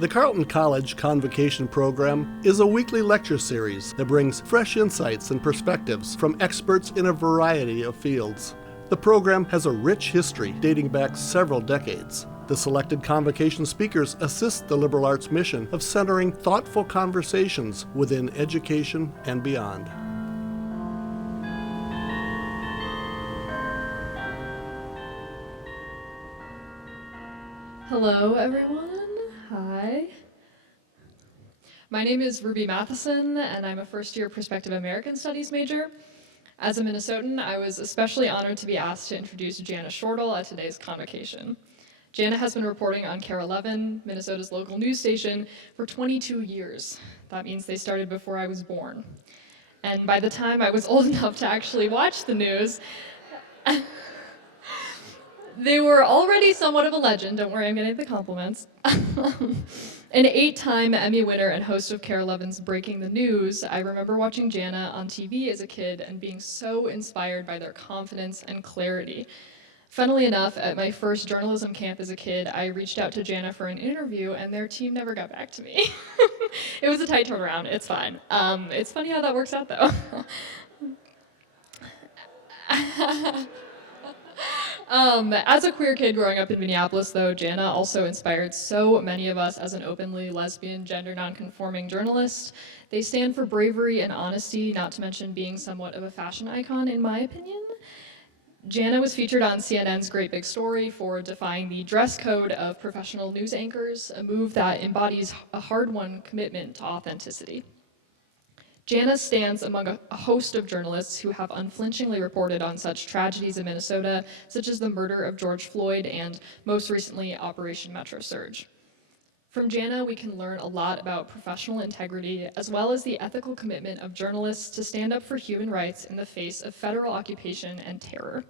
The Carleton College Convocation program is a weekly lecture series that brings fresh insights and perspectives from experts in a variety of fields. The program has a rich history dating back several decades. The selected Convocation speakers assist the liberal arts mission of centering thoughtful conversations within education and beyond. Hello, everyone. Hi. My name is Ruby Matheson, and I'm a first-year Prospective American Studies major. As a Minnesotan, I was especially honored to be asked to introduce Jana Shortal at today's convocation. Jana has been reporting on KARE 11, Minnesota's local news station, for 22 years. That means they started before I was born. And by the time I was old enough to actually watch the news, they were already somewhat of a legend. Don't worry, I'm getting the compliments. An 8-time Emmy winner and host of KARE 11's Breaking the News, I remember watching Jana on TV as a kid and being so inspired by their confidence and clarity. Funnily enough, at my first journalism camp as a kid, I reached out to Jana for an interview, and their team never got back to me. It was a tight turnaround. It's fine. It's funny how that works out, though. As a queer kid growing up in Minneapolis, though, Jana also inspired so many of us as an openly lesbian, gender nonconforming journalist. They stand for bravery and honesty, not to mention being somewhat of a fashion icon, in my opinion. Jana was featured on CNN's Great Big Story for defying the dress code of professional news anchors, a move that embodies a hard-won commitment to authenticity. Jana stands among a host of journalists who have unflinchingly reported on such tragedies in Minnesota, such as the murder of George Floyd and, most recently, Operation Metro Surge. From Jana, we can learn a lot about professional integrity, as well as the ethical commitment of journalists to stand up for human rights in the face of federal occupation and terror.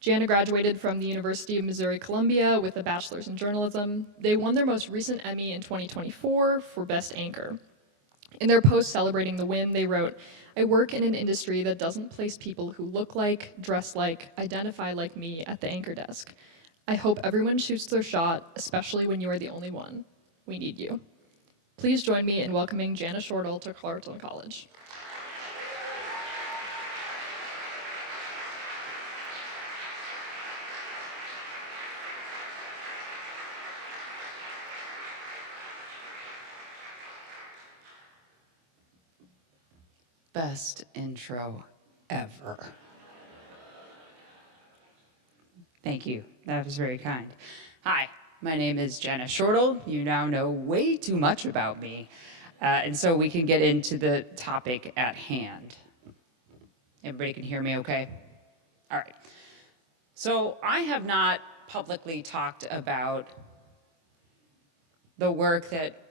Jana graduated from the University of Missouri-Columbia with a bachelor's in journalism. They won their most recent Emmy in 2024 for Best Anchor. In their post celebrating the win, they wrote, "I work in an industry that doesn't place people who look like, dress like, identify like me at the anchor desk. I hope everyone shoots their shot, especially when you are the only one. We need you." Please join me in welcoming Jana Shortal to Carleton College. Best intro ever. Thank you. That was very kind. Hi, my name is Jana Shortal. You now know way too much about me. And so we can get into the topic at hand. Everybody can hear me okay? All right. So I have not publicly talked about the work that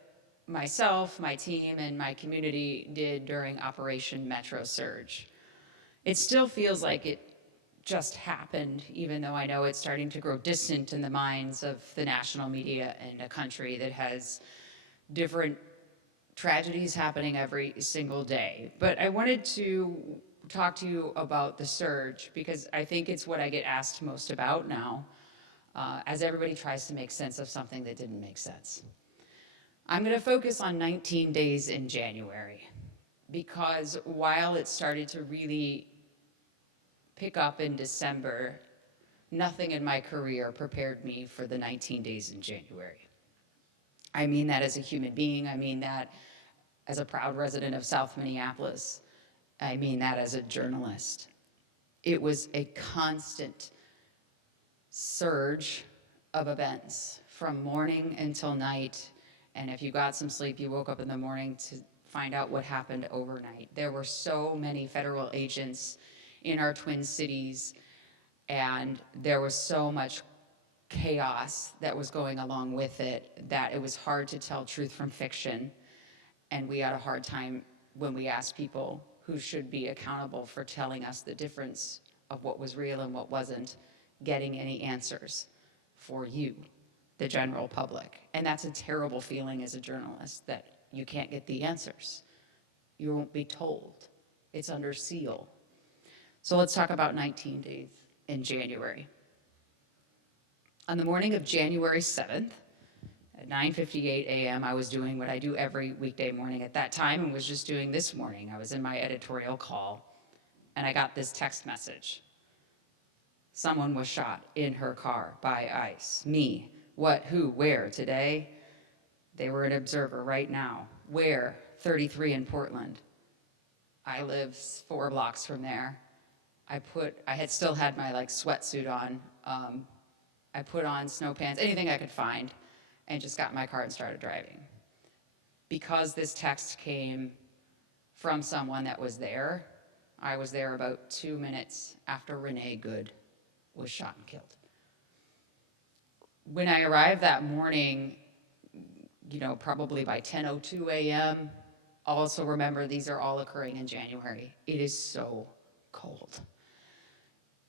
myself, my team, and my community did during Operation Metro Surge. It still feels like it just happened, even though I know it's starting to grow distant in the minds of the national media in a country that has different tragedies happening every single day. But I wanted to talk to you about the surge because I think it's what I get asked most about now, as everybody tries to make sense of something that didn't make sense. I'm going to focus on 19 days in January because while it started to really pick up in December, nothing in my career prepared me for the 19 days in January. I mean that as a human being. I mean that as a proud resident of South Minneapolis. I mean that as a journalist. It was a constant surge of events from morning until night. And if you got some sleep, you woke up in the morning to find out what happened overnight. There were so many federal agents in our Twin Cities, and there was so much chaos that was going along with it that it was hard to tell truth from fiction. And we had a hard time when we asked people who should be accountable for telling us the difference of what was real and what wasn't, getting any answers for you, the general public. And that's a terrible feeling as a journalist, that you can't get the answers. You won't be told. It's under seal. So let's talk about 19 days in January. On the morning of January 7th, At 9:58 a.m., I was doing what I do every weekday morning at that time and was just doing this morning. I was in my editorial call, and I got this text message. Someone was shot in her car by ICE. Me. What, who, where? Today? They were an observer right now. Where? 33 in Portland. I live 4 blocks from there. I had still had my sweatsuit on. I put on snow pants, anything I could find, and just got in my car and started driving. Because this text came from someone that was there, I was there about 2 minutes after Renee Good was shot and killed. When I arrived that morning, probably by 10:02 a.m., also remember these are all occurring in January. It is so cold.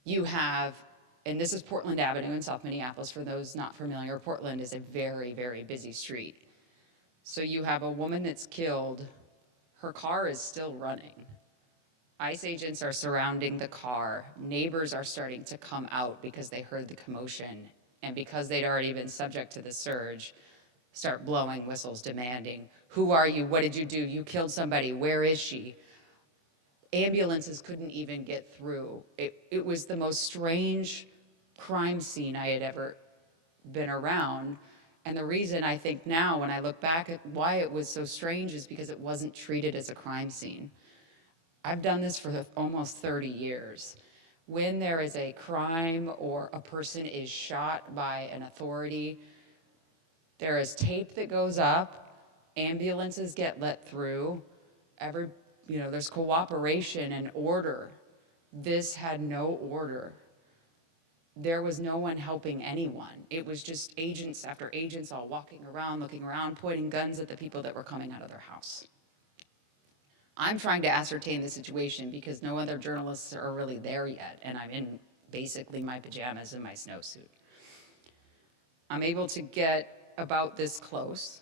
You have, and this is Portland Avenue in South Minneapolis. For those not familiar, Portland is a very, very busy street. So you have a woman that's killed, her car is still running. ICE agents are surrounding the car. Neighbors are starting to come out because they heard the commotion, and because they'd already been subject to the surge, start blowing whistles demanding, who are you? What did you do? You killed somebody. Where is she? Ambulances couldn't even get through. It was the most strange crime scene I had ever been around. And the reason I think now, when I look back at why it was so strange, is because it wasn't treated as a crime scene. I've done this for almost 30 years. When there is a crime or a person is shot by an authority, there is tape that goes up, ambulances get let through, there's cooperation and order. This had no order. There was no one helping anyone. It was just agents after agents all walking around, looking around, pointing guns at the people that were coming out of their house. I'm trying to ascertain the situation because no other journalists are really there yet, and I'm in basically my pajamas and my snowsuit. I'm able to get about this close.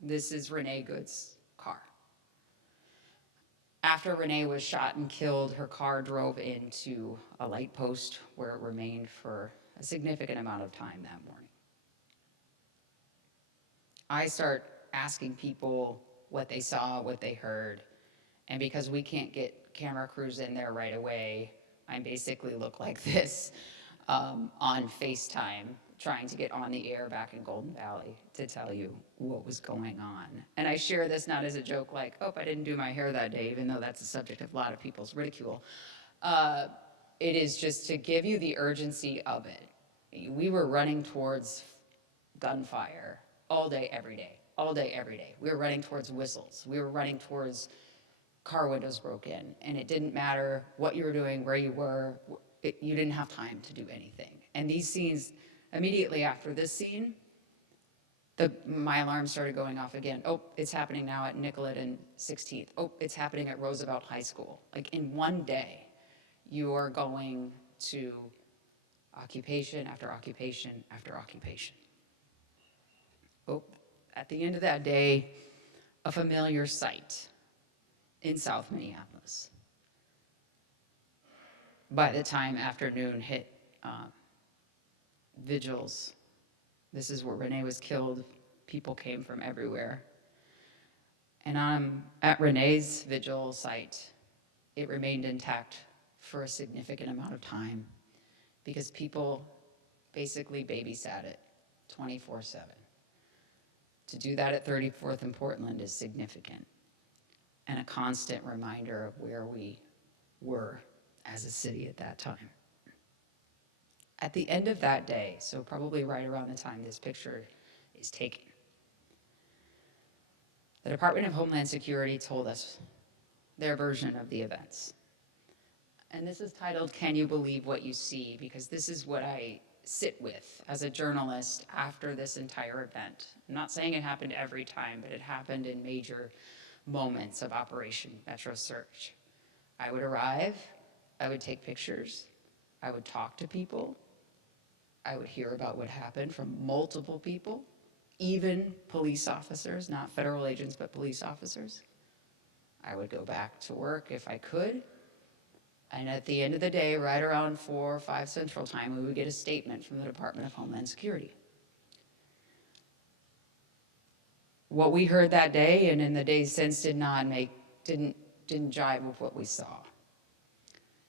This is Renee Good's car. After Renee was shot and killed, her car drove into a light post where it remained for a significant amount of time that morning. I start asking people what they saw, what they heard, and because we can't get camera crews in there right away, I basically look like this on FaceTime, trying to get on the air back in Golden Valley to tell you what was going on. And I share this not as a joke like, oh, I didn't do my hair that day, even though that's the subject of a lot of people's ridicule. It is just to give you the urgency of it. We were running towards gunfire all day, every day, all day, every day. We were running towards whistles. We were running towards car windows broke in, and it didn't matter what you were doing, where you were, you didn't have time to do anything. And these scenes, immediately after this scene, my alarm started going off again. Oh, it's happening now at Nicollet and 16th. Oh, it's happening at Roosevelt High School. Like in one day, you are going to occupation after occupation after occupation. Oh, at the end of that day, a familiar sight in South Minneapolis. By the time afternoon hit, vigils. This is where Renee was killed. People came from everywhere. And I'm at Renee's vigil site. It remained intact for a significant amount of time because people basically babysat it 24/7. To do that at 34th and Portland is significant and a constant reminder of where we were as a city at that time. At the end of that day, so probably right around the time this picture is taken, the Department of Homeland Security told us their version of the events. And this is titled, "Can You Believe What You See?" Because this is what I sit with as a journalist after this entire event. I'm not saying it happened every time, but it happened in major moments of Operation Metro Search. I would arrive, I would take pictures, I would talk to people, I would hear about what happened from multiple people, even police officers, not federal agents, but police officers. I would go back to work if I could. And at the end of the day, right around 4 or 5 Central Time, we would get a statement from the Department of Homeland Security. What we heard that day and in the days since didn't jive with what we saw.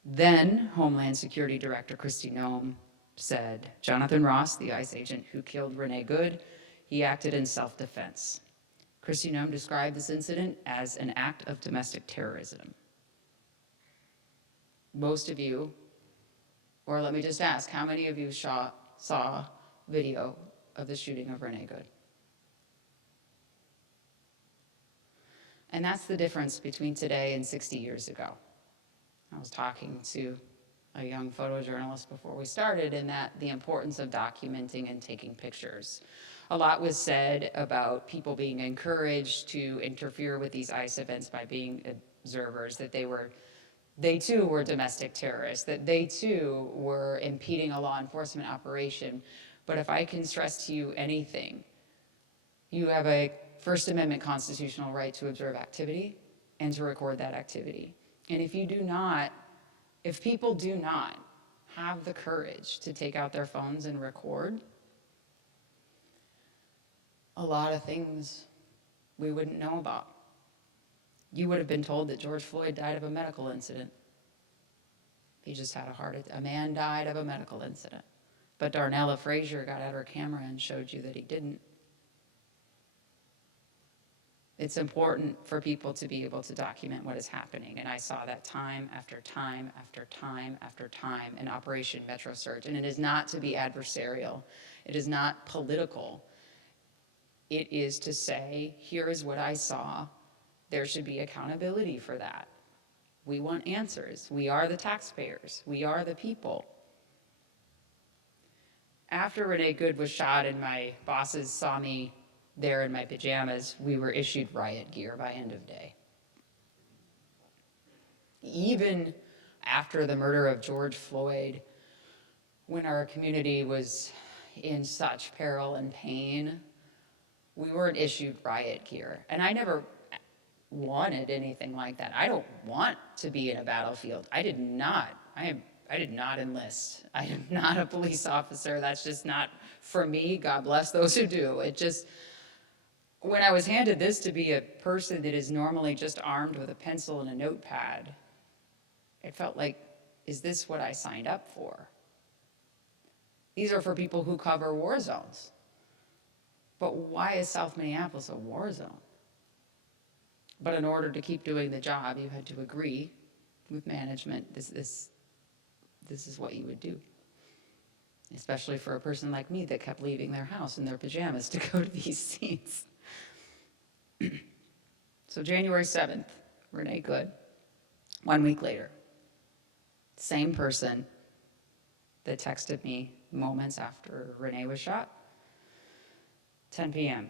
Then Homeland Security Director Kristi Noem said, Jonathan Ross, the ICE agent who killed Renee Good, he acted in self-defense. Kristi Noem described this incident as an act of domestic terrorism. Most of you, or let me just ask, how many of you saw video of the shooting of Renee Good? And that's the difference between today and 60 years ago. I was talking to a young photojournalist before we started, and that the importance of documenting and taking pictures. A lot was said about people being encouraged to interfere with these ICE events by being observers, that they too were domestic terrorists, that they too were impeding a law enforcement operation. But if I can stress to you anything, you have a First Amendment constitutional right to observe activity and to record that activity. And if people do not have the courage to take out their phones and record, a lot of things we wouldn't know about. You would have been told that George Floyd died of a medical incident. He just had a man died of a medical incident. But Darnella Frazier got out her camera and showed you that he didn't. It's important for people to be able to document what is happening. And I saw that time after time after time after time in Operation Metro Surge. And it is not to be adversarial. It is not political. It is to say, here is what I saw. There should be accountability for that. We want answers. We are the taxpayers. We are the people. After Renee Good was shot and my bosses saw me there in my pajamas, we were issued riot gear by end of day. Even after the murder of George Floyd, when our community was in such peril and pain, we weren't issued riot gear. And I never wanted anything like that. I don't want to be in a battlefield. I did not enlist. I am not a police officer. That's just not for me. God bless those who do. When I was handed this to be a person that is normally just armed with a pencil and a notepad, it felt like, is this what I signed up for? These are for people who cover war zones. But why is South Minneapolis a war zone? But in order to keep doing the job, you had to agree with management, this is what you would do. Especially for a person like me that kept leaving their house in their pajamas to go to these scenes. So January 7th, Renee Good. 1 week later, same person that texted me moments after Renee was shot. 8 p.m.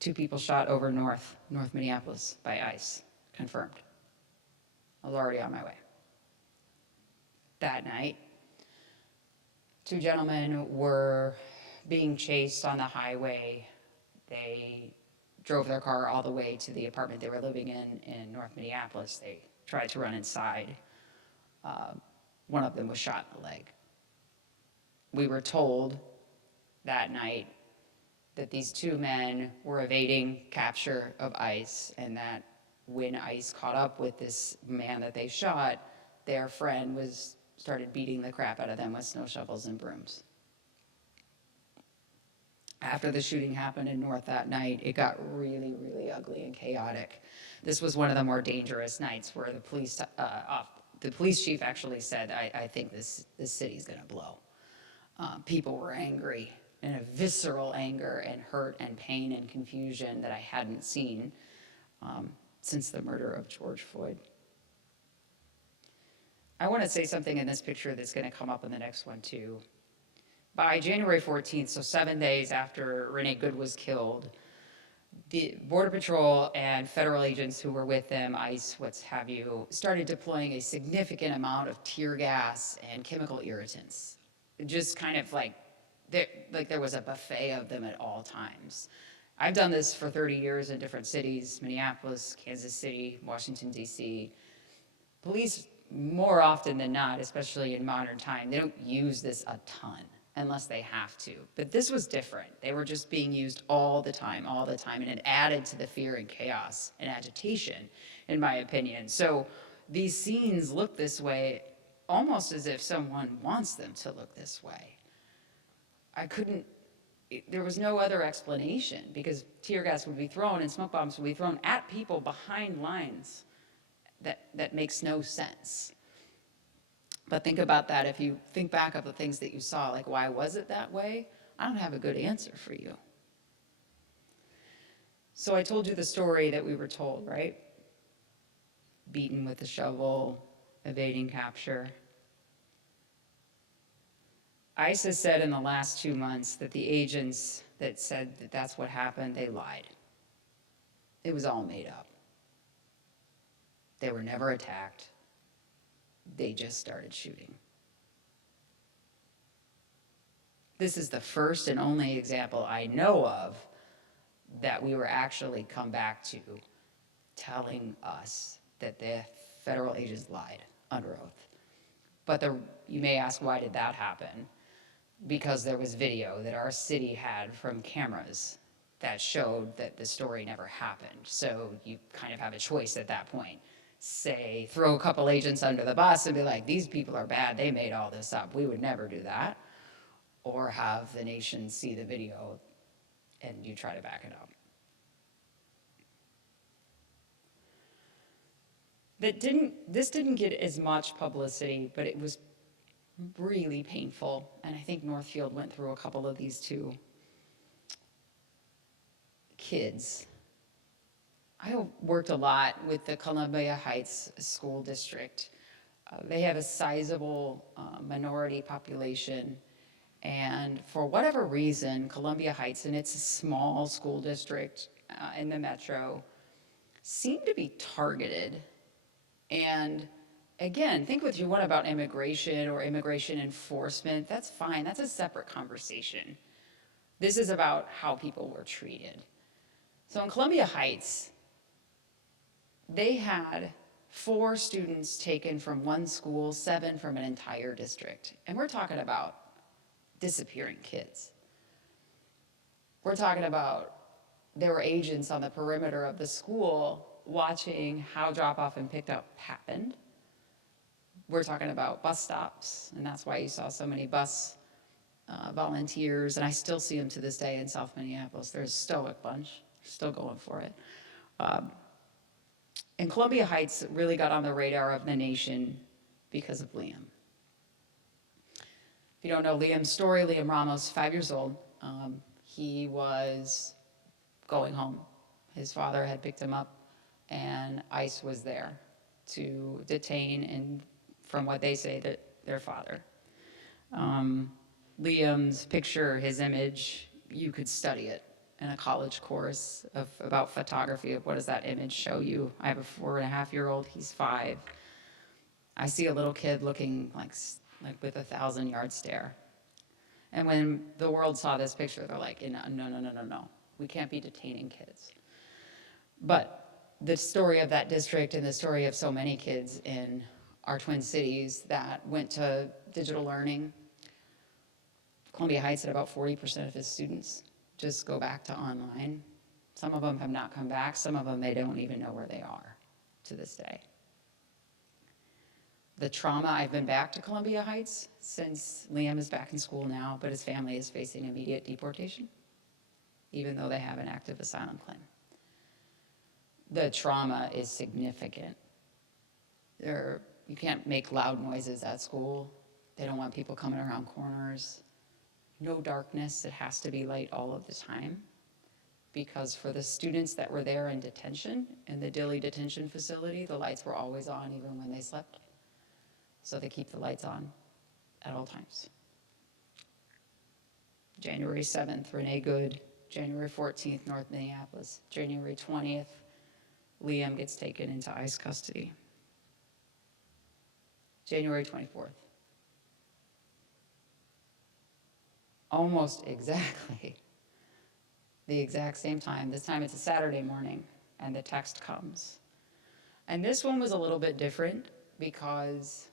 2 people shot over North Minneapolis by ICE, confirmed. I was already on my way. That night, 2 gentlemen were being chased on the highway. They drove their car all the way to the apartment they were living in North Minneapolis. They tried to run inside. One of them was shot in the leg. We were told that night that these 2 men were evading capture of ICE, and that when ICE caught up with this man that they shot, their friend started beating the crap out of them with snow shovels and brooms. After the shooting happened in North that night, it got really, really ugly and chaotic. This was one of the more dangerous nights where the police chief actually said, I think this city's gonna blow. People were angry, and a visceral anger and hurt and pain and confusion that I hadn't seen since the murder of George Floyd. I want to say something in this picture that's going to come up in the next one too. By January 14th, so 7 days after Renee Good was killed, the Border Patrol and federal agents who were with them, ICE, what have you, started deploying a significant amount of tear gas and chemical irritants. Just kind of like there was a buffet of them at all times. I've done this for 30 years in different cities, Minneapolis, Kansas City, Washington, D.C. Police, more often than not, especially in modern time, they don't use this a ton. unless they have to. But this was different. They were just being used all the time, and it added to the fear and chaos and agitation, in my opinion. So these scenes look this way almost as if someone wants them to look this way. There was no other explanation, because tear gas would be thrown and smoke bombs would be thrown at people behind lines. That makes no sense. But think about that. If you think back of the things that you saw, like, why was it that way? I don't have a good answer for you. So I told you the story that we were told, right? Beaten with a shovel, evading capture. ICE has said in the last 2 months that the agents that said that that's what happened, they lied. It was all made up. They were never attacked. They just started shooting. This is the first and only example I know of that we were actually come back to telling us that the federal agents lied under oath. But you may ask, why did that happen? Because there was video that our city had from cameras that showed that the story never happened. So you kind of have a choice at that point. Say, throw a couple agents under the bus and be like, these people are bad, they made all this up. We would never do that. Or have the nation see the video and you try to back it up. This didn't get as much publicity, but it was really painful. And I think Northfield went through a couple of these too. Kids. I worked a lot with the Columbia Heights School District. They have a sizable minority population. And for whatever reason, Columbia Heights, and it's a small school district in the metro, seemed to be targeted. And again, think what you want about immigration or immigration enforcement. That's fine. That's a separate conversation. This is about how people were treated. So in Columbia Heights, they had 4 students taken from one school, 7 from an entire district. And we're talking about disappearing kids. We're talking about there were agents on the perimeter of the school watching how drop-off and picked up happened. We're talking about bus stops, and that's why you saw so many bus volunteers, and I still see them to this day in South Minneapolis. They're a stoic bunch, still going for it. And Columbia Heights really got on the radar of the nation because of Liam. If you don't know Liam's story, Liam Ramos, 5 years old, he was going home. His father had picked him up, and ICE was there to detain, and from what they say, that their father. Liam's picture, his image, you could study it in a college course about photography of what does that image show you. I have a 4.5-year-old, he's 5. I see a little kid looking like with a 1,000-yard stare. And when the world saw this picture, they're like, no, we can't be detaining kids. But the story of that district and the story of so many kids in our twin cities that went to digital learning, Columbia Heights had about 40% of his students just go back to online. Some of them have not come back. Some of them, they don't even know where they are to this day. The trauma, I've been back to Columbia Heights since Liam is back in school now, but his family is facing immediate deportation, even though they have an active asylum claim. The trauma is significant. You can't make loud noises at school. They don't want people coming around corners. No darkness, it has to be light all of the time. Because for the students that were there in detention, in the Dilley detention facility, the lights were always on even when they slept. So they keep the lights on at all times. January 7th, Renee Good. January 14th, North Minneapolis. January 20th, Liam gets taken into ICE custody. January 24th. Almost exactly the exact same time. This time it's a Saturday morning, and the text comes. And this one was a little bit different because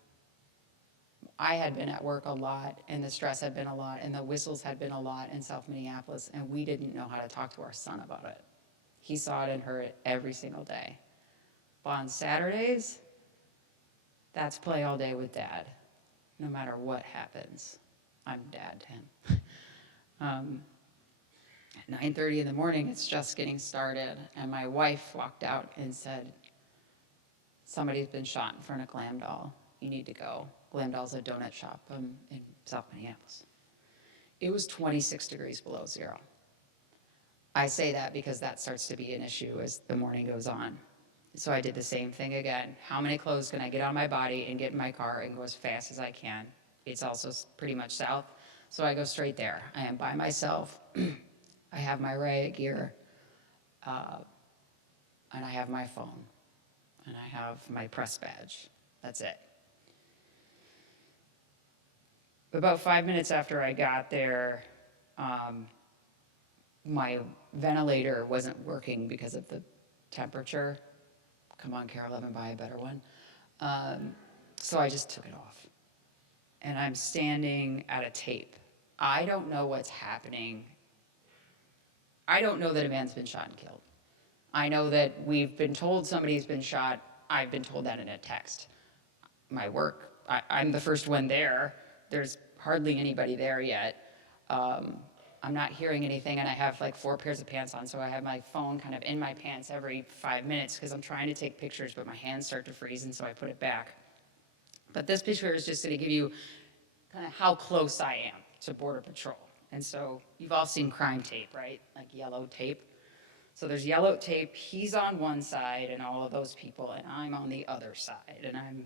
I had been at work a lot, and the stress had been a lot, and the whistles had been a lot in South Minneapolis, and we didn't know how to talk to our son about it. He saw it and heard it every single day. But on Saturdays, that's play all day with Dad. No matter what happens, I'm Dad to him. At 9:30 in the morning, it's just getting started, and my wife walked out and said, somebody's been shot in front of Glamdahl. You need to go. Glamdahl's a donut shop in South Minneapolis. It was 26 degrees below zero. I say that because that starts to be an issue as the morning goes on. So I did the same thing again. How many clothes can I get on my body and get in my car and go as fast as I can? It's also pretty much south, so I go straight there. I am by myself. I have my riot gear, and I have my phone, and I have my press badge. That's it. About 5 minutes after I got there, my ventilator wasn't working because of the temperature. Come on, Carleton, buy a better one. So I just took it off. And I'm standing at a tape. I don't know what's happening. I don't know that a man's been shot and killed. I know that we've been told somebody's been shot. I've been told that in a text. My work, I'm the first one there. There's hardly anybody there yet. I'm not hearing anything, and I have like 4 pairs of pants on, so I have my phone kind of in my pants every 5 minutes because I'm trying to take pictures, but my hands start to freeze, and so I put it back. But this picture is just going to give you kind of how close I am to Border Patrol. And so you've all seen crime tape, right? Like yellow tape. So there's yellow tape. He's on one side, and all of those people, and I'm on the other side. And I'm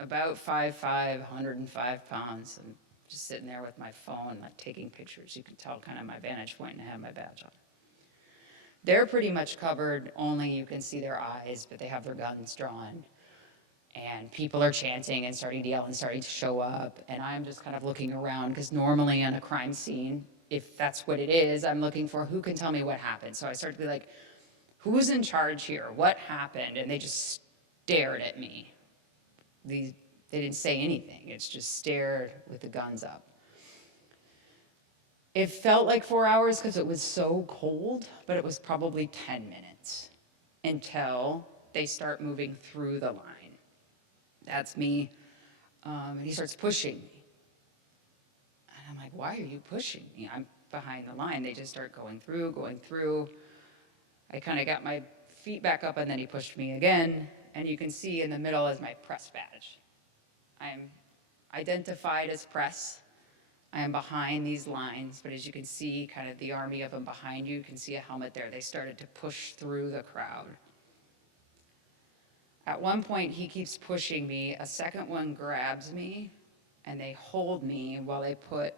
about 5'5", 105 pounds, and just sitting there with my phone, like taking pictures. You can tell kind of my vantage point, and I have my badge on. They're pretty much covered, only you can see their eyes, but they have their guns drawn. And people are chanting and starting to yell and starting to show up. And I'm just kind of looking around, because normally on a crime scene, if that's what it is, I'm looking for who can tell me what happened. So I started to be like, who's in charge here? What happened? And they just stared at me. They didn't say anything. It's just stared with the guns up. It felt like 4 hours because it was so cold, but it was probably 10 minutes until they start moving through the line. That's me. And he starts pushing me. And I'm like, why are you pushing me? I'm behind the line. They just start going through. I kind of got my feet back up, and then he pushed me again. And you can see in the middle is my press badge. I'm identified as press. I am behind these lines, but as you can see, kind of the army of them behind you, you can see a helmet there. They started to push through the crowd. At one point, he keeps pushing me. A second one grabs me, and they hold me while they put,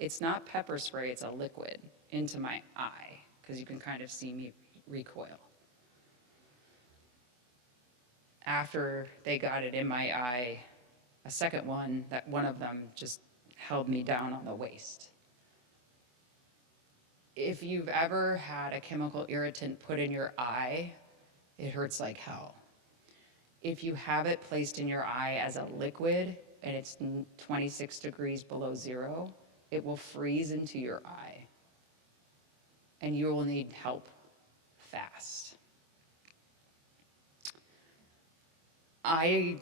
it's not pepper spray, it's a liquid, into my eye, because you can kind of see me recoil. After they got it in my eye, a second one, that one of them just held me down on the waist. If you've ever had a chemical irritant put in your eye, it hurts like hell. If you have it placed in your eye as a liquid and it's 26 degrees below zero, it will freeze into your eye and you will need help fast. I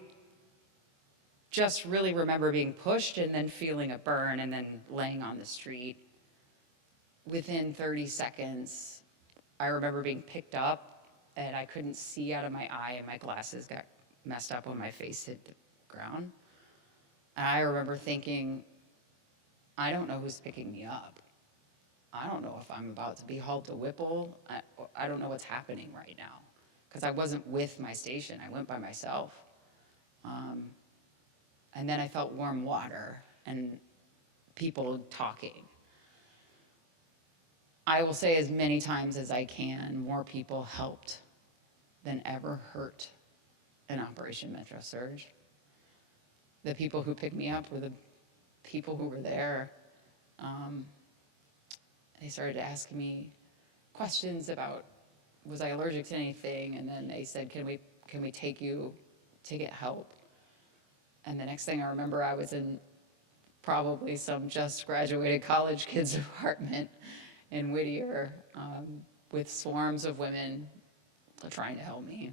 just really remember being pushed and then feeling a burn and then laying on the street. Within 30 seconds, I remember being picked up and I couldn't see out of my eye and my glasses got messed up when my face hit the ground. And I remember thinking, I don't know who's picking me up. I don't know if I'm about to be hauled to Whipple. I don't know what's happening right now because I wasn't with my station. I went by myself. And then I felt warm water and people talking. I will say as many times as I can, more people helped than ever hurt in Operation Metro Surge. The people who picked me up were the people who were there. They started asking me questions about, was I allergic to anything? And then they said, can we take you to get help? And the next thing I remember, I was in probably some just graduated college kid's apartment in Whittier with swarms of women trying to help me,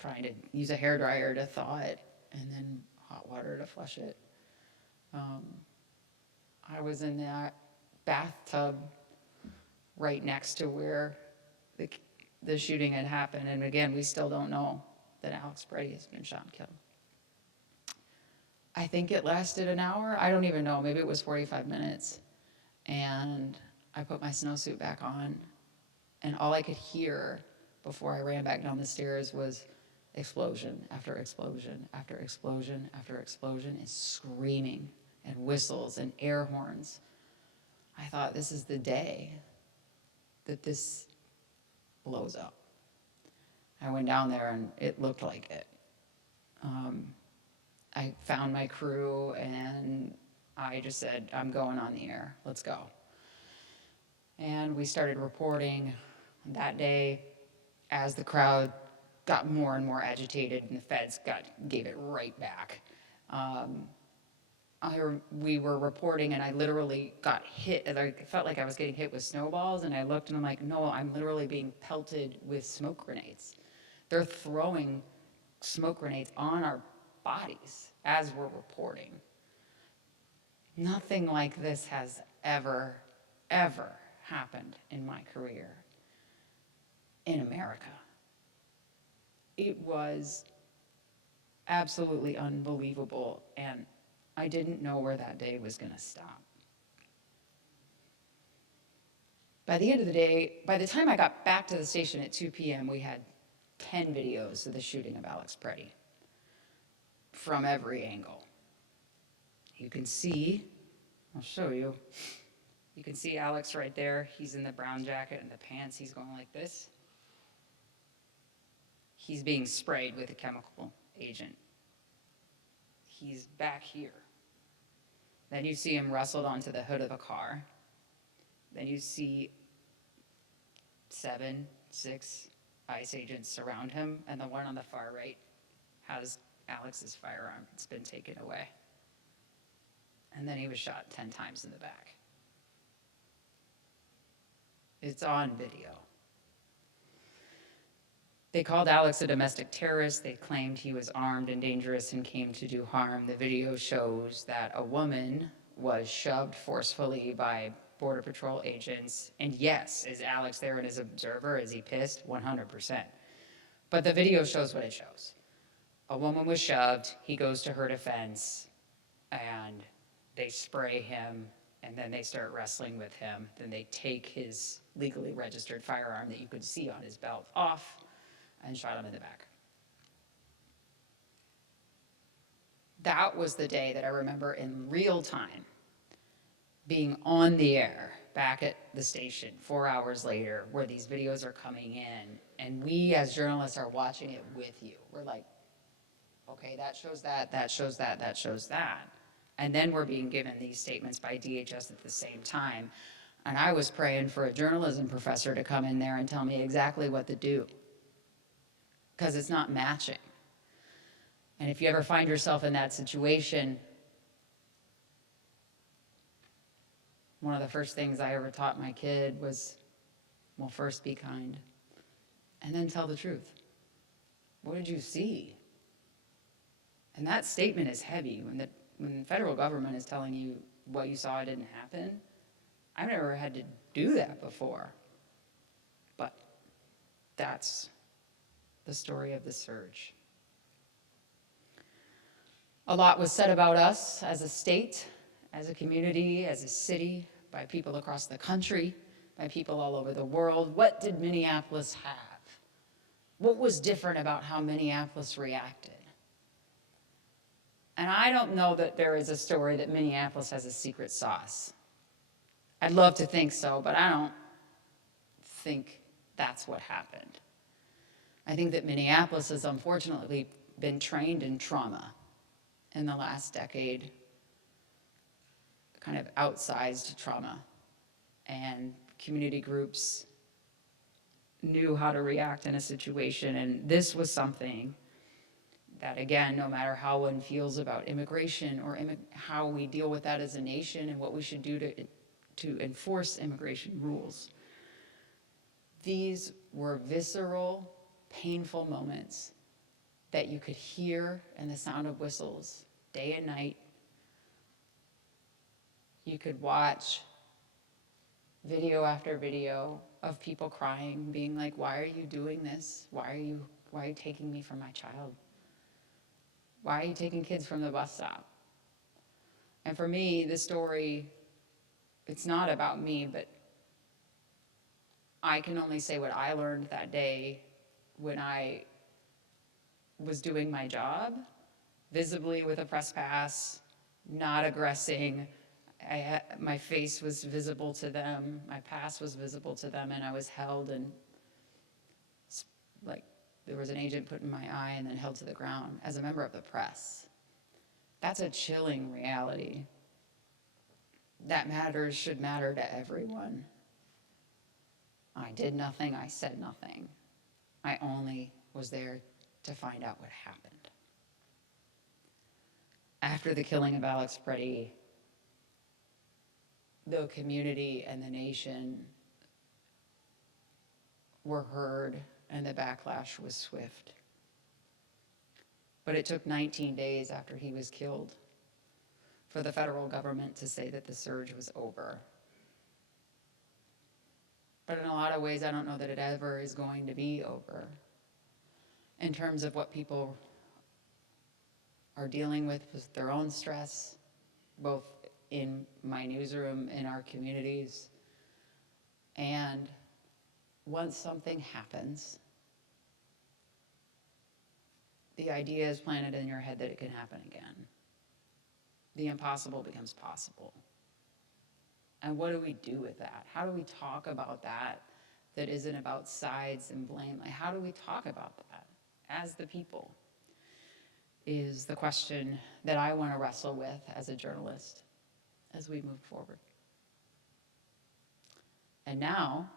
trying to use a hairdryer to thaw it and then hot water to flush it. I was in that bathtub right next to where the shooting had happened. And again, we still don't know that Alex Pretti has been shot and killed. I think it lasted an hour. I don't even know. Maybe it was 45 minutes. And I put my snowsuit back on. And all I could hear before I ran back down the stairs was explosion after explosion after explosion after explosion, and screaming and whistles and air horns. I thought, this is the day that this blows up. I went down there and it looked like it. I found my crew and I just said, I'm going on the air, let's go. And we started reporting that day as the crowd got more and more agitated and the feds gave it right back. We were reporting and I literally got hit, and I felt like I was getting hit with snowballs, and I looked and I'm like, no, I'm literally being pelted with smoke grenades. They're throwing smoke grenades on our bodies as we're reporting. Nothing like this has ever, ever happened in my career in America. It was absolutely unbelievable, and I didn't know where that day was going to stop. By the end of the day, by the time I got back to the station at 2 p.m., we had 10 videos of the shooting of Alex Pretti from every angle. You can see, I'll show you. You can see Alex right there. He's in the brown jacket and the pants. He's going like this. He's being sprayed with a chemical agent. He's back here. Then you see him wrestled onto the hood of a car. Then you see 6 ICE agents surround him, and the one on the far right has Alex's firearm. It's been taken away. And then he was shot 10 times in the back. It's on video. They called Alex a domestic terrorist. They claimed he was armed and dangerous and came to do harm. The video shows that a woman was shoved forcefully by Border Patrol agents. And yes, is Alex there and as an observer? Is he pissed? 100%. But the video shows what it shows. A woman was shoved. He goes to her defense, and they spray him, and then they start wrestling with him. Then they take his legally registered firearm that you could see on his belt off and shot him in the back. That was the day that I remember in real time being on the air back at the station 4 hours later, where these videos are coming in, and we as journalists are watching it with you. We're like, okay, that shows that, that shows that, that shows that. And then we're being given these statements by DHS at the same time. And I was praying for a journalism professor to come in there and tell me exactly what to do, because it's not matching. And if you ever find yourself in that situation, one of the first things I ever taught my kid was, well, first be kind, and then tell the truth. What did you see? And that statement is heavy. When the federal government is telling you what you saw didn't happen, I've never had to do that before. But that's the story of the surge. A lot was said about us as a state, as a community, as a city, by people across the country, by people all over the world. What did Minneapolis have? What was different about how Minneapolis reacted? And I don't know that there is a story that Minneapolis has a secret sauce. I'd love to think so, but I don't think that's what happened. I think that Minneapolis has unfortunately been trained in trauma in the last decade, kind of outsized trauma, and community groups knew how to react in a situation, and this was something that, again, no matter how one feels about immigration or how we deal with that as a nation and what we should do to enforce immigration rules, these were visceral, painful moments that you could hear in the sound of whistles day and night. You could watch video after video of people crying, being like, why are you doing this? Why are you taking me from my child? Why are you taking kids from the bus stop? And for me, the story, it's not about me, but I can only say what I learned that day when I was doing my job, visibly with a press pass, not aggressing. My face was visible to them, my pass was visible to them, and I was held and like there was an agent put in my eye and then held to the ground as a member of the press. That's a chilling reality. That matters, should matter to everyone. I did nothing, I said nothing. I only was there to find out what happened. After the killing of Alex Pretti, the community and the nation were heard and the backlash was swift. But it took 19 days after he was killed for the federal government to say that the surge was over. But in a lot of ways, I don't know that it ever is going to be over in terms of what people are dealing with their own stress, both in my newsroom, in our communities. And once something happens, the idea is planted in your head that it can happen again. The impossible becomes possible. And what do we do with that? How do we talk about that that isn't about sides and blame? Like, how do we talk about that as the people is the question that I want to wrestle with as a journalist as we move forward. And now,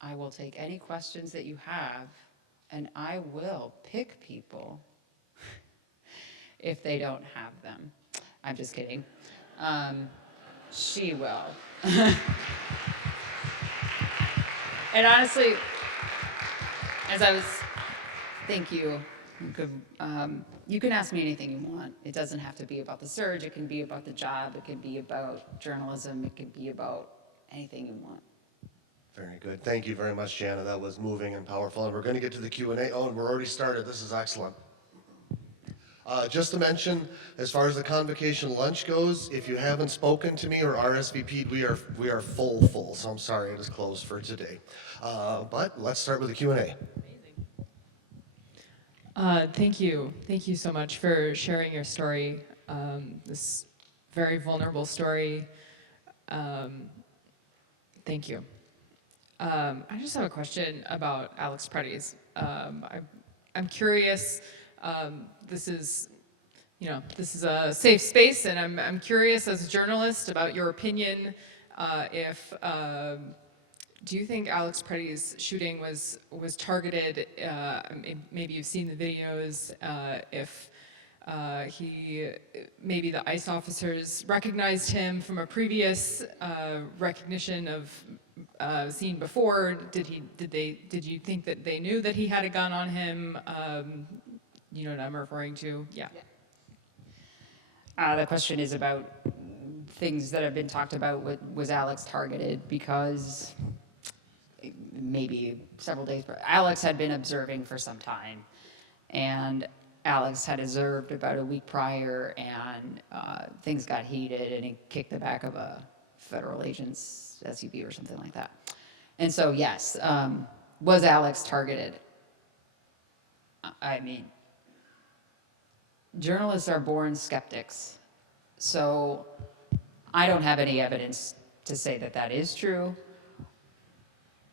I will take any questions that you have, and I will pick people if they don't have them. I'm just kidding. She will. And honestly, thank you. You can ask me anything you want. It doesn't have to be about the surge. It can be about the job. It can be about journalism. It can be about anything you want. Very good. Thank you very much, Jana. That was moving and powerful. And we're going to get to the Q&A. Oh, and we're already started. This is excellent. Just to mention, as far as the Convocation lunch goes, if you haven't spoken to me or RSVP'd, we are full. So I'm sorry it is closed for today. But let's start with the Q&A. Thank you. Thank you so much for sharing your story, this very vulnerable story. Thank you. I just have a question about Alex Pretti's. I'm curious. This is a safe space, and I'm curious as a journalist about your opinion. Do you think Alex Pretti's shooting was targeted? Maybe you've seen the videos. If maybe the ICE officers recognized him from a previous recognition of seen before. Did you think that they knew that he had a gun on him? You know what I'm referring to? Yeah. The question is about things that have been talked about. Was Alex targeted because maybe several days, but Alex had been observing for some time, and Alex had observed about a week prior, and things got heated, and he kicked the back of a federal agent's SUV or something like that. And so, yes, was Alex targeted? I mean, journalists are born skeptics, so I don't have any evidence to say that that is true.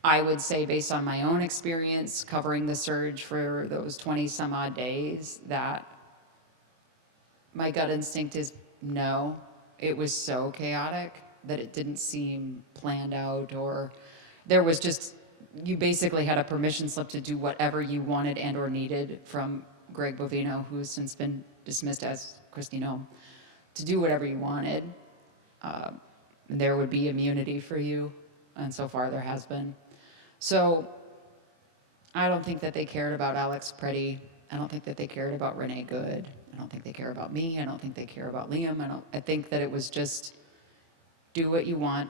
I would say, based on my own experience covering the surge for those 20 some odd days, that my gut instinct is no. It was so chaotic that it didn't seem planned out, or there was just, you basically had a permission slip to do whatever you wanted and or needed from Greg Bovino, who's since been dismissed as Christine Home, to do whatever you wanted. There would be immunity for you, and so far there has been. So I don't think that they cared about Alex Pretti. I don't think that they cared about Renee Good. I don't think they care about me. I don't think they care about Liam. I think that it was just do what you want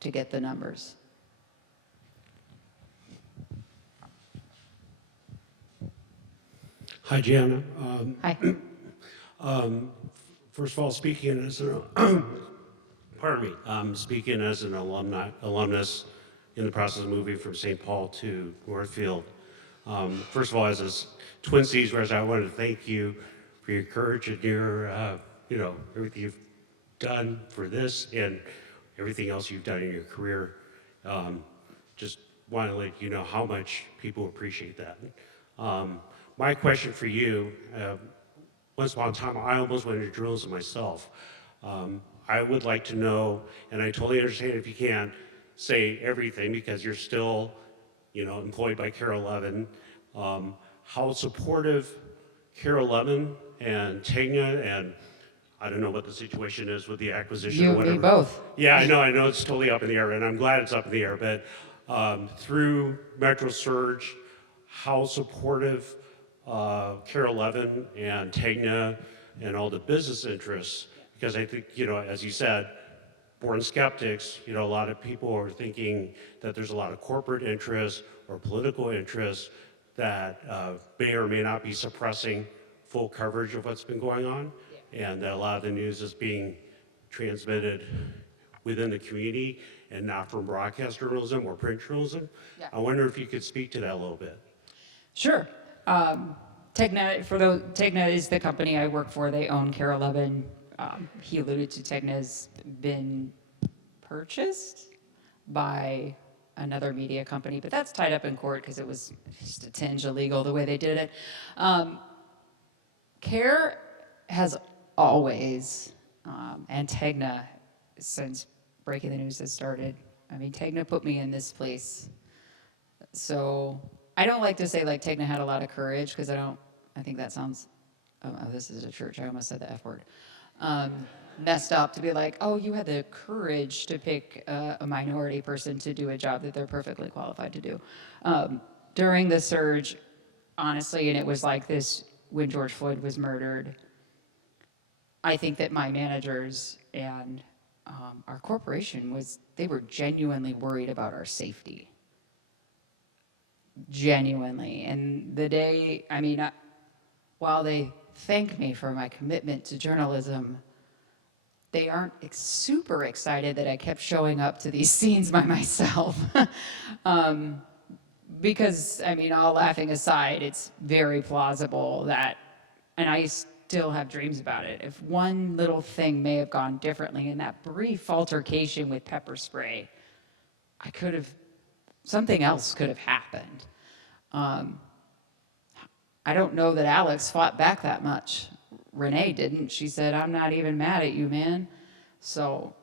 to get the numbers. Hi, Jana. Hi. First of all, speaking as an, pardon me, speaking as an alumnus in the process of moving from St. Paul to Northfield. First of all, as a Twin Cities resident, I wanted to thank you for your courage and your, everything you've done for this and everything else you've done in your career. Just want to let you know how much people appreciate that. My question for you, once upon a time, I almost went into journalism myself. I would like to know, and I totally understand if you can't say everything because you're still, employed by KARE 11, how supportive KARE 11 and Tegna, and I don't know what the situation is with the acquisition You or and whatever. me both. Yeah, I know it's totally up in the air, and I'm glad it's up in the air, but through Metro Surge, how supportive KARE 11 and Tegna and all the business interests, because I think, as you said, born skeptics, a lot of people are thinking that there's a lot of corporate interests or political interests that may or may not be suppressing full coverage of what's been going on, and that a lot of the news is being transmitted within the community and not from broadcast journalism or print journalism. Yeah. I wonder if you could speak to that a little bit. Sure. Tegna is the company I work for. They own KARE 11. He alluded to Tegna's been purchased by another media company, but that's tied up in court because it was just a tinge illegal the way they did it. KARE has always, and Tegna, since Breaking the News has started, Tegna put me in this place. So I don't like to say like Tegna had a lot of courage because I think that sounds, oh, this is a church, I almost said the F word. Messed up to be like, oh, you had the courage to pick a minority person to do a job that they're perfectly qualified to do. During the surge, honestly, and it was like this when George Floyd was murdered, I think that my managers and our corporation they were genuinely worried about our safety. Genuinely. And the day, while they thank me for my commitment to journalism, they aren't super excited that I kept showing up to these scenes by myself. Because, all laughing aside, it's very plausible that, and I still have dreams about it, if one little thing may have gone differently in that brief altercation with pepper spray, something else could have happened. I don't know that Alex fought back that much. Renee didn't. She said, I'm not even mad at you, man. So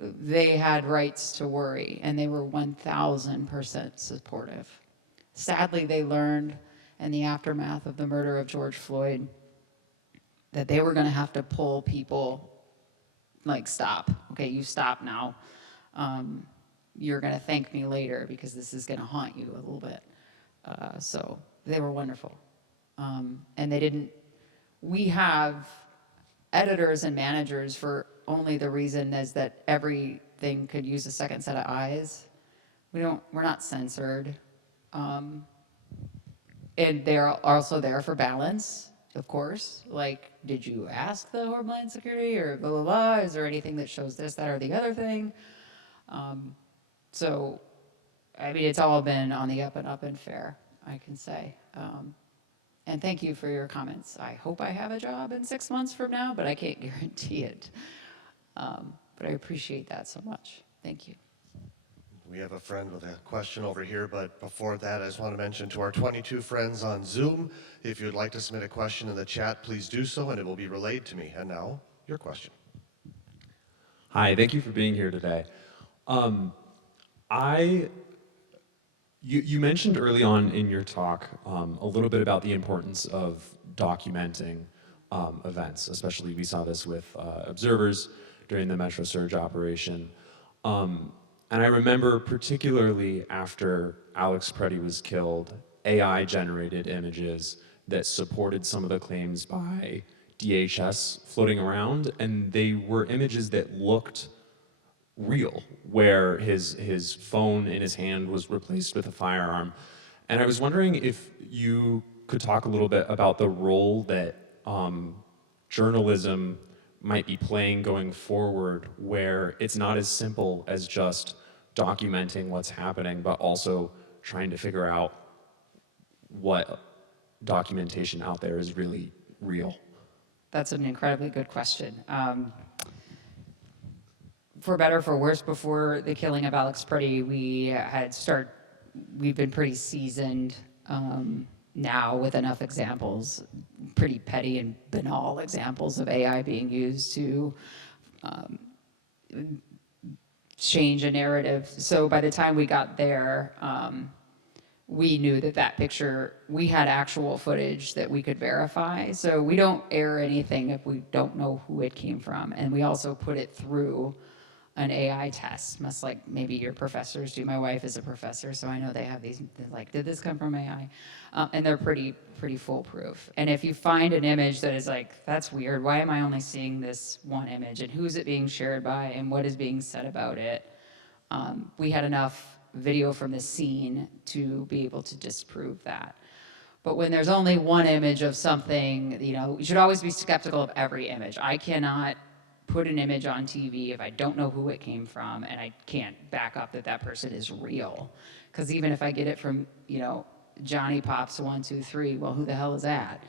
they had rights to worry, and they were 1,000% supportive. Sadly, they learned in the aftermath of the murder of George Floyd that they were going to have to pull people, like, stop. Okay, you stop now. You're going to thank me later because this is going to haunt you a little bit. So they were wonderful. And we have editors and managers for only the reason is that everything could use a second set of eyes. We're not censored. And they're also there for balance, of course. Like, did you ask the Homeland Security or blah, blah, blah? Is there anything that shows this, that, or the other thing? So, it's all been on the up and fair, I can say. And thank you for your comments. I hope I have a job in 6 months from now, but I can't guarantee it. But I appreciate that so much. Thank you. We have a friend with a question over here, but before that, I just want to mention to our 22 friends on Zoom, if you'd like to submit a question in the chat, please do so, and it will be relayed to me. And now, your question. Hi, thank you for being here today. You mentioned early on in your talk a little bit about the importance of documenting events, especially we saw this with observers during the Metro Surge operation. And I remember particularly after Alex Pretti was killed, AI-generated images that supported some of the claims by DHS floating around, and they were images that looked real, where his phone in his hand was replaced with a firearm. And I was wondering if you could talk a little bit about the role that journalism might be playing going forward, where it's not as simple as just documenting what's happening, but also trying to figure out what documentation out there is really real. That's an incredibly good question. For better or for worse, before the killing of Alex Pretti, we've been pretty seasoned now with enough examples, pretty petty and banal examples of AI being used to change a narrative. So by the time we got there, we knew that picture, we had actual footage that we could verify. So we don't air anything if we don't know who it came from. And we also put it through an AI test, much like maybe your professors do. My wife is a professor, so I know they have these, like, did this come from AI? And they're pretty foolproof. And if you find an image that is like, that's weird, why am I only seeing this one image? And who's it being shared by? And what is being said about it? We had enough video from the scene to be able to disprove that. But when there's only one image of something, you should always be skeptical of every image. I cannot put an image on TV if I don't know who it came from and I can't back up that person is real. Because even if I get it from, Johnny Pops 1, 2, 3, well, who the hell is that?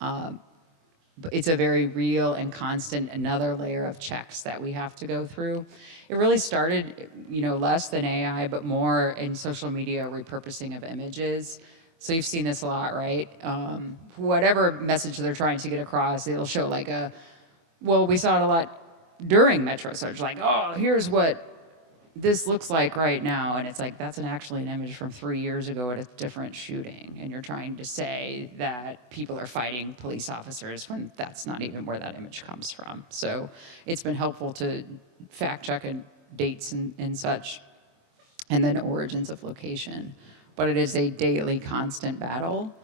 But it's a very real and constant another layer of checks that we have to go through. It really started, less than AI, but more in social media repurposing of images. So you've seen this a lot, right? Whatever message they're trying to get across, it'll show we saw it a lot during Metro Surge, oh, here's what this looks like right now. And it's like, that's actually an image from 3 years ago at a different shooting. And you're trying to say that people are fighting police officers when that's not even where that image comes from. So it's been helpful to fact check and dates and such, and then origins of location. But it is a daily constant battle.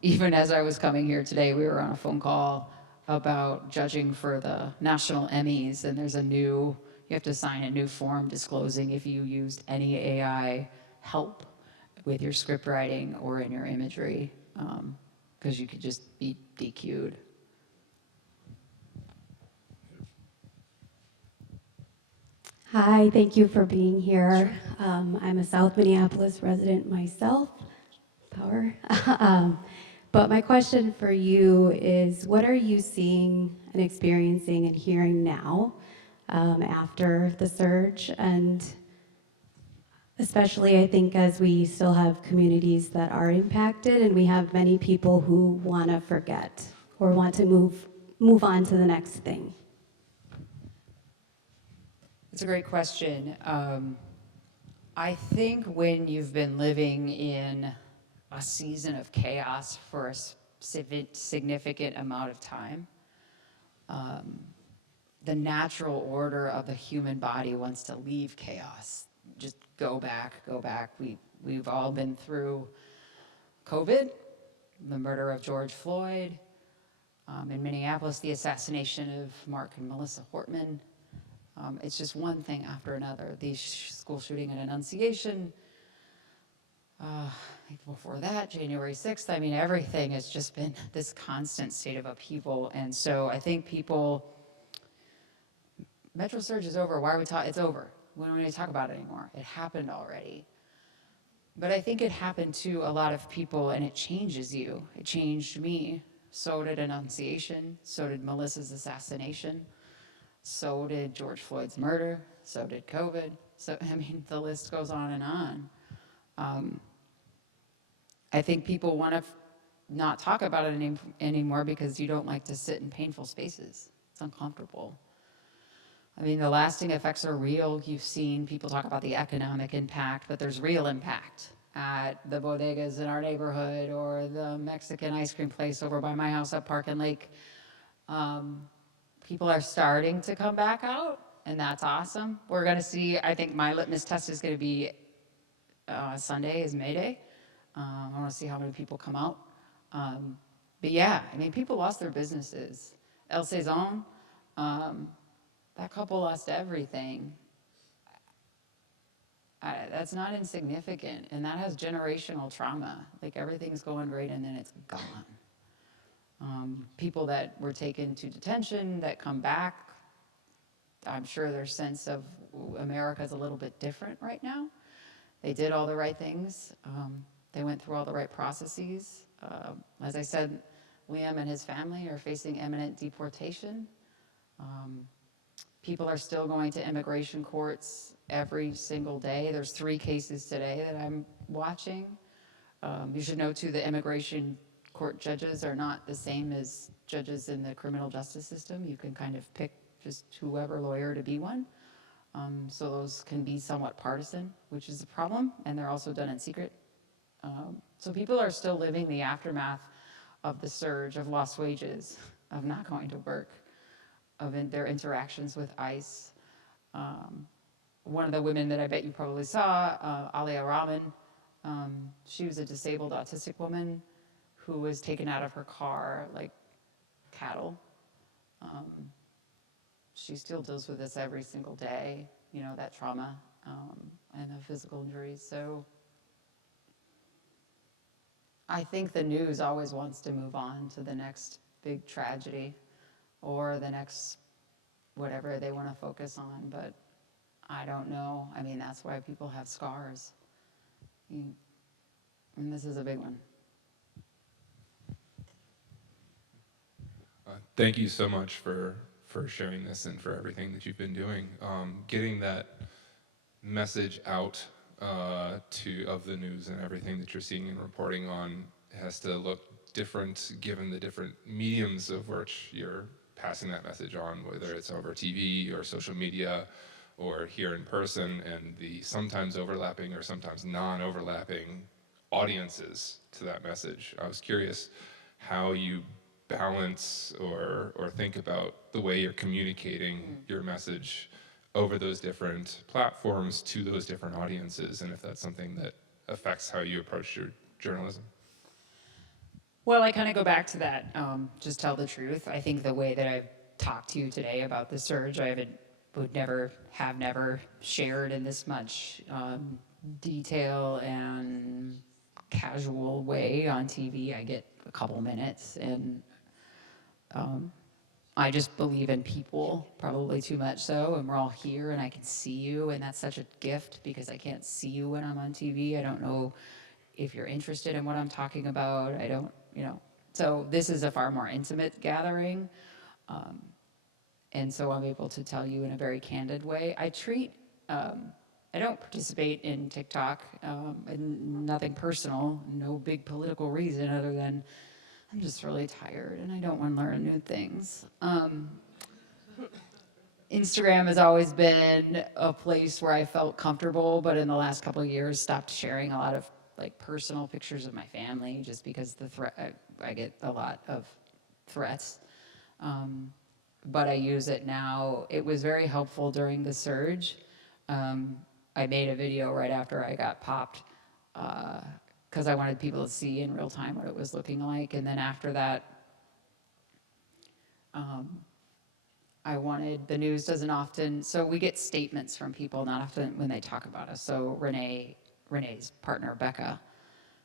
Even as I was coming here today, we were on a phone call about judging for the national Emmys, and you have to sign a new form disclosing if you used any AI help with your script writing or in your imagery, because you could just be DQ'd. Hi, thank you for being here. I'm a South Minneapolis resident myself. Power. But my question for you is, what are you seeing and experiencing and hearing now after the surge? And especially, I think, as we still have communities that are impacted and we have many people who want to forget or want to move on to the next thing. It's a great question. I think when you've been living in a season of chaos for a significant amount of time, the natural order of the human body wants to leave chaos. Just go back. We've all been through COVID, the murder of George Floyd, in Minneapolis, the assassination of Mark and Melissa Hortman. It's just one thing after another. The school shooting at Annunciation, before that, January 6th, everything has just been this constant state of upheaval. And so I think Metro Surge is over. Why are we talking? It's over. We don't need to talk about it anymore. It happened already. But I think it happened to a lot of people, and it changes you. It changed me. So did Annunciation. So did Melissa's assassination. So did George Floyd's murder. So did COVID. So, the list goes on and on. I think people want to not talk about it anymore because you don't like to sit in painful spaces. It's uncomfortable. I mean, the lasting effects are real. You've seen people talk about the economic impact, but there's real impact at the bodegas in our neighborhood or the Mexican ice cream place over by my house at Park and Lake. People are starting to come back out, and that's awesome. We're going to see, I think my litmus test is going to be Sunday is May Day. I want to see how many people come out. But yeah, I mean, people lost their businesses. El Saison, that couple lost everything. That's not insignificant, and that has generational trauma. Like, everything's going great, and then it's gone. People that were taken to detention that come back, I'm sure their sense of America's a little bit different right now. They did all the right things. They went through all the right processes. As I said, Liam and his family are facing imminent deportation. People are still going to immigration courts every single day. There's 3 cases today that I'm watching. You should know too, the immigration court judges are not the same as judges in the criminal justice system. You can kind of pick just whoever lawyer to be one. So those can be somewhat partisan, which is a problem, and they're also done in secret. So people are still living the aftermath of the surge, of lost wages, of not going to work, of their interactions with ICE. One of the women that I bet you probably saw, Alia Rahman, she was a disabled autistic woman who was taken out of her car like cattle. She still deals with this every single day, you know, that trauma and the physical injuries. So I think the news always wants to move on to the next big tragedy or the next whatever they want to focus on, but I don't know. I mean, that's why people have scars. And this is a big one. Thank you so much for sharing this and for everything that you've been doing. Getting that message out of the news and everything that you're seeing and reporting on has to look different given the different mediums of which you're passing that message on, whether it's over TV or social media or here in person, and the sometimes overlapping or sometimes non-overlapping audiences to that message. I was curious how you balance or think about the way you're communicating your message over those different platforms to those different audiences, and if that's something that affects how you approach your journalism. Well, I kind of go back to that, just tell the truth. I think the way that I've talked to you today about the surge, would never shared in this much detail and casual way on TV. I get a couple minutes, and I just believe in people, probably too much so, and we're all here and I can see you, and that's such a gift because I can't see you when I'm on TV. I don't know if you're interested in what I'm talking about. I don't, so this is a far more intimate gathering. And so I'm able to tell you in a very candid way. I don't participate in TikTok, and nothing personal, no big political reason other than I'm just really tired and I don't want to learn new things. Instagram has always been a place where I felt comfortable, but in the last couple of years stopped sharing a lot of like personal pictures of my family just because I get a lot of threats. But I use it now. It was very helpful during the surge. I made a video right after I got popped because I wanted people to see in real time what it was looking like. And then after that, the news doesn't often, so we get statements from people, not often when they talk about us. So Renee's partner, Becca,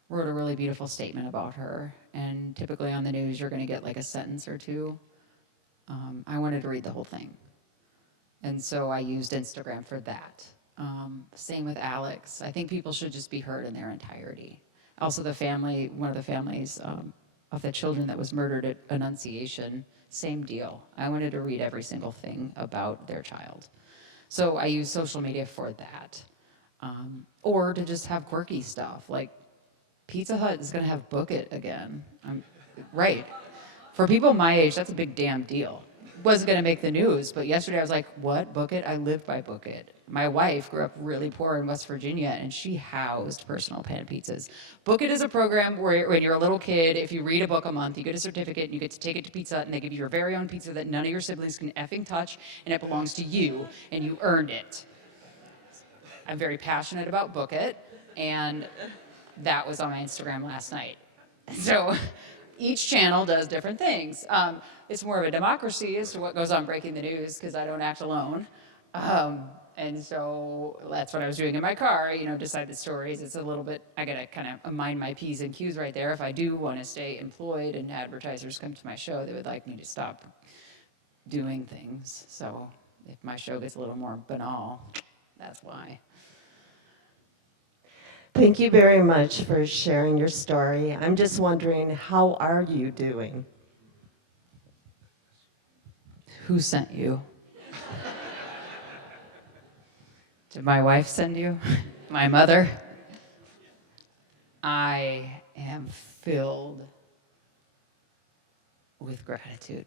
wrote a really beautiful statement about her. And typically on the news, you're gonna get like a sentence or two. I wanted to read the whole thing. And so I used Instagram for that. Same with Alex. I think people should just be heard in their entirety. Also one of the families of the children that was murdered at Annunciation, same deal. I wanted to read every single thing about their child. So I use social media for that. Or to just have quirky stuff, like Pizza Hut is gonna have Book It again. Right. For people my age, that's a big damn deal. wasn't going to make the news, but yesterday I was like, what? Book It? I live by Book It. My wife grew up really poor in West Virginia, and she housed personal pan pizzas. Book It is a program where when you're a little kid, if you read a book a month, you get a certificate, and you get to take it to Pizza Hut, and they give you your very own pizza that none of your siblings can effing touch, and it belongs to you, and you earned it. I'm very passionate about Book It, and that was on my Instagram last night. So each channel does different things. It's more of a democracy as to what goes on breaking the news because I don't act alone. And so that's what I was doing in my car, decide the stories. It's a little bit, I gotta kind of mind my P's and Q's right there. If I do want to stay employed and advertisers come to my show, they would like me to stop doing things. So if my show gets a little more banal, that's why. Thank you very much for sharing your story. I'm just wondering, how are you doing? Who sent you? Did my wife send you? My mother? I am filled with gratitude.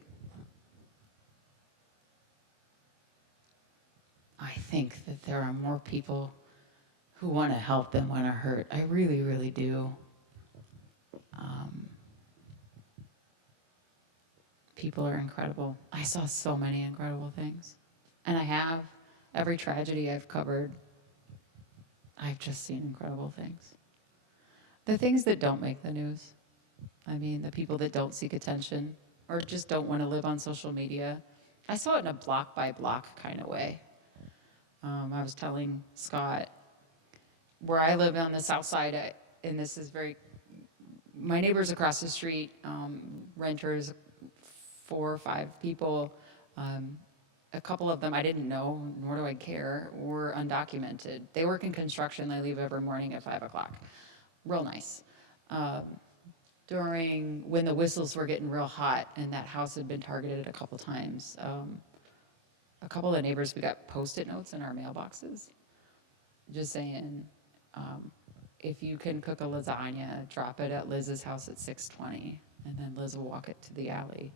I think that there are more people who want to help than want to hurt. I really, really do. People are incredible. I saw so many incredible things. And I have. Every tragedy I've covered, I've just seen incredible things. The things that don't make the news, the people that don't seek attention or just don't want to live on social media, I saw it in a block by block kind of way. I was telling Scott, where I live on the south side, and this is my neighbors across the street, renters, 4 or 5 people, a couple of them I didn't know, nor do I care, were undocumented. They work in construction, they leave every morning at 5 o'clock. Real nice. When the whistles were getting real hot and that house had been targeted a couple times, a couple of the neighbors, we got Post-it notes in our mailboxes, just saying, if you can cook a lasagna, drop it at Liz's house at 6:20, and then Liz will walk it to the alley.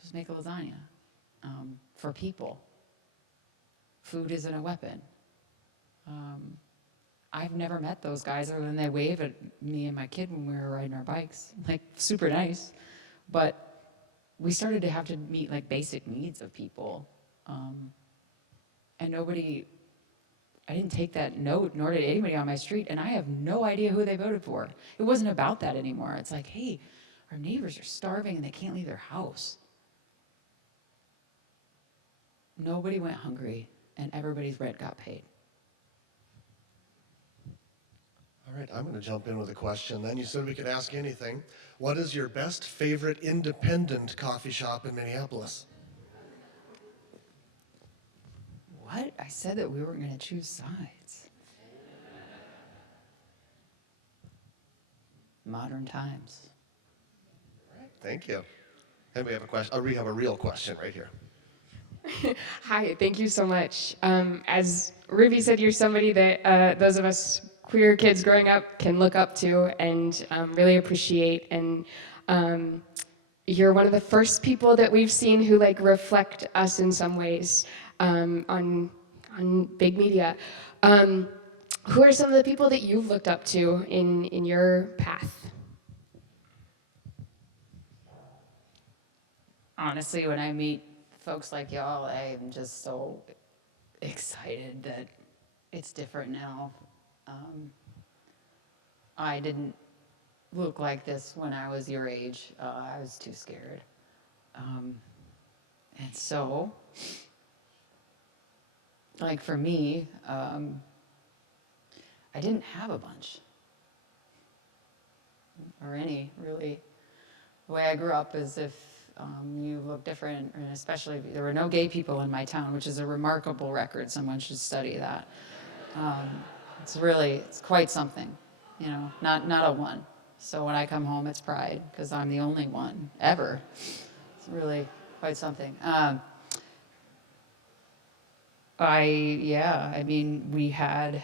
Just make a lasagna for people. Food isn't a weapon. I've never met those guys other than they wave at me and my kid when we were riding our bikes, super nice. But we started to have to meet basic needs of people. And I didn't take that note, nor did anybody on my street, and I have no idea who they voted for. It wasn't about that anymore. It's like, hey, our neighbors are starving and they can't leave their house. Nobody went hungry, and everybody's rent got paid. All right, I'm going to jump in with a question then. You said we could ask anything. What is your best favorite independent coffee shop in Minneapolis? What? I said that we weren't going to choose sides. Modern times. Thank you. And we have a question. We have a real question right here. Hi, thank you so much. As Ruby said, you're somebody that those of us queer kids growing up can look up to and really appreciate. And you're one of the first people that we've seen who reflect us in some ways on big media. Who are some of the people that you've looked up to in your path? Honestly, when I meet folks like y'all, I am just so excited that it's different now. I didn't look like this when I was your age. I was too scared. And so, for me, I didn't have a bunch. Or any, really. The way I grew up is if you look different, and especially there were no gay people in my town, which is a remarkable record. Someone should study that. It's quite something, not a one. So when I come home, it's pride because I'm the only one ever. It's really quite something. We had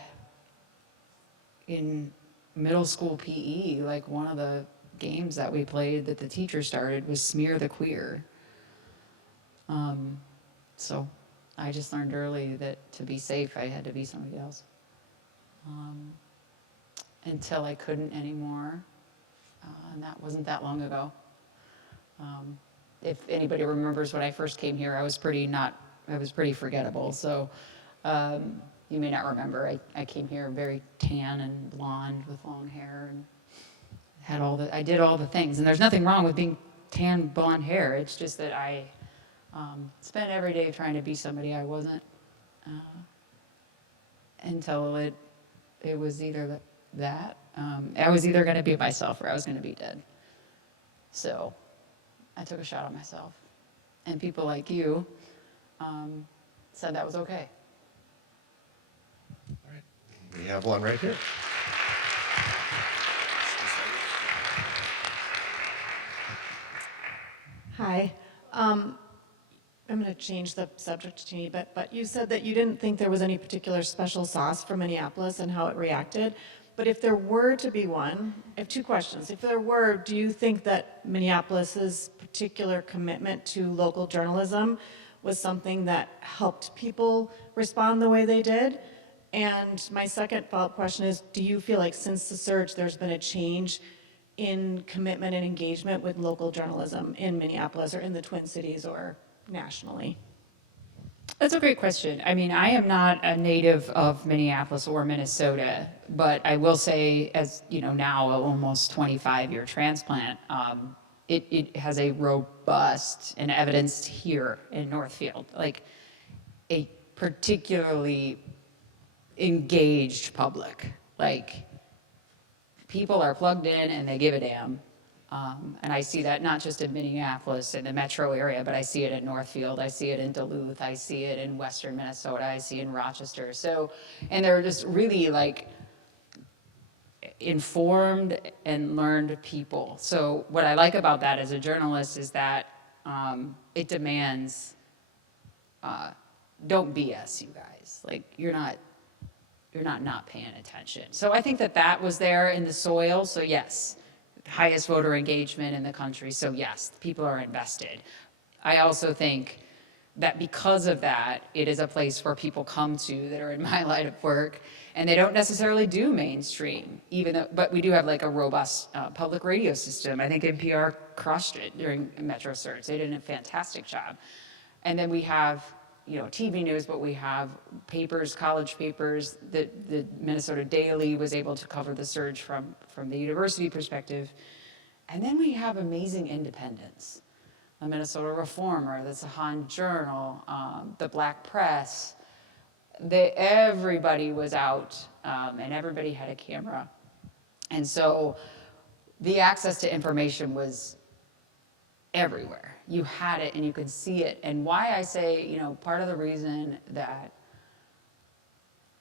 in middle school PE, one of the games that we played that the teacher started was Smear the Queer. So I just learned early that to be safe, I had to be somebody else. Until I couldn't anymore, and that wasn't that long ago. If anybody remembers when I first came here, I was pretty forgettable. So you may not remember. I came here very tan and blonde with long hair and I did all the things. And there's nothing wrong with being tan, blonde hair. It's just that I spent every day trying to be somebody I wasn't until it was either that. I was either going to be myself or I was going to be dead. So I took a shot at myself. And people like you said that was okay. All right. We have one right here. Hi. I'm going to change the subject to me, but you said that you didn't think there was any particular special sauce for Minneapolis and how it reacted. But if there were to be one, I have two questions. If there were, do you think that Minneapolis's particular commitment to local journalism was something that helped people respond the way they did? And my second follow-up question is, do you feel like since the surge there's been a change in commitment and engagement with local journalism in Minneapolis or in the Twin Cities or nationally? That's a great question. I mean, I am not a native of Minneapolis or Minnesota, but I will say, as you know, now an almost 25-year transplant, it has a robust and evidenced here in Northfield, like a particularly engaged public. Like people are plugged in and they give a damn. And I see that not just in Minneapolis in the metro area, but I see it in Northfield, I see it in Duluth, I see it in Western Minnesota, I see it in Rochester. So, and they're just really like informed and learned people. So what I like about that as a journalist is that it demands, don't BS, you guys. Like you're not paying attention. So I think that was there in the soil. So yes. Highest voter engagement in the country, so yes, people are invested. I also think that because of that, it is a place where people come to that are in my line of work, and they don't necessarily do mainstream, but we do have like a robust public radio system. I think NPR crushed it during Metro Surge. They did a fantastic job. And then we have, TV news, but we have papers, college papers. The Minnesota Daily was able to cover the surge from the university perspective. And then we have amazing independents. The Minnesota Reformer, the Sahan Journal, the Black Press. Everybody was out, and everybody had a camera. And so the access to information was everywhere. You had it and you could see it. And why I say, part of the reason that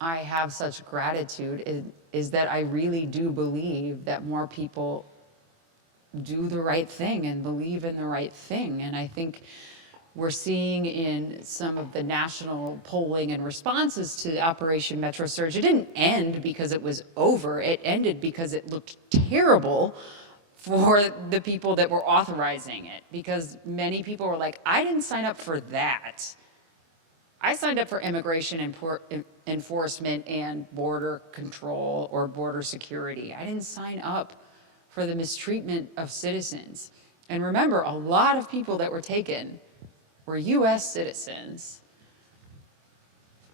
I have such gratitude is that I really do believe that more people do the right thing and believe in the right thing. And I think we're seeing in some of the national polling and responses to Operation Metro Surge, it didn't end because it was over. It ended because it looked terrible for the people that were authorizing it, because many people were like, I didn't sign up for that. I signed up for immigration enforcement and border control or border security. I didn't sign up for the mistreatment of citizens. And remember, a lot of people that were taken were US citizens.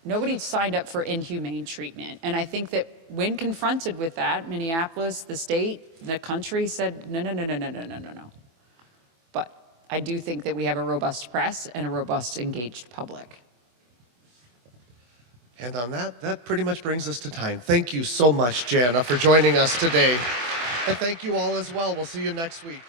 Nobody signed up for inhumane treatment. And I think that when confronted with that, Minneapolis, the state, the country said, no. But I do think that we have a robust press and a robust, engaged public. And on that pretty much brings us to time. Thank you so much, Jana, for joining us today. And thank you all as well. We'll see you next week.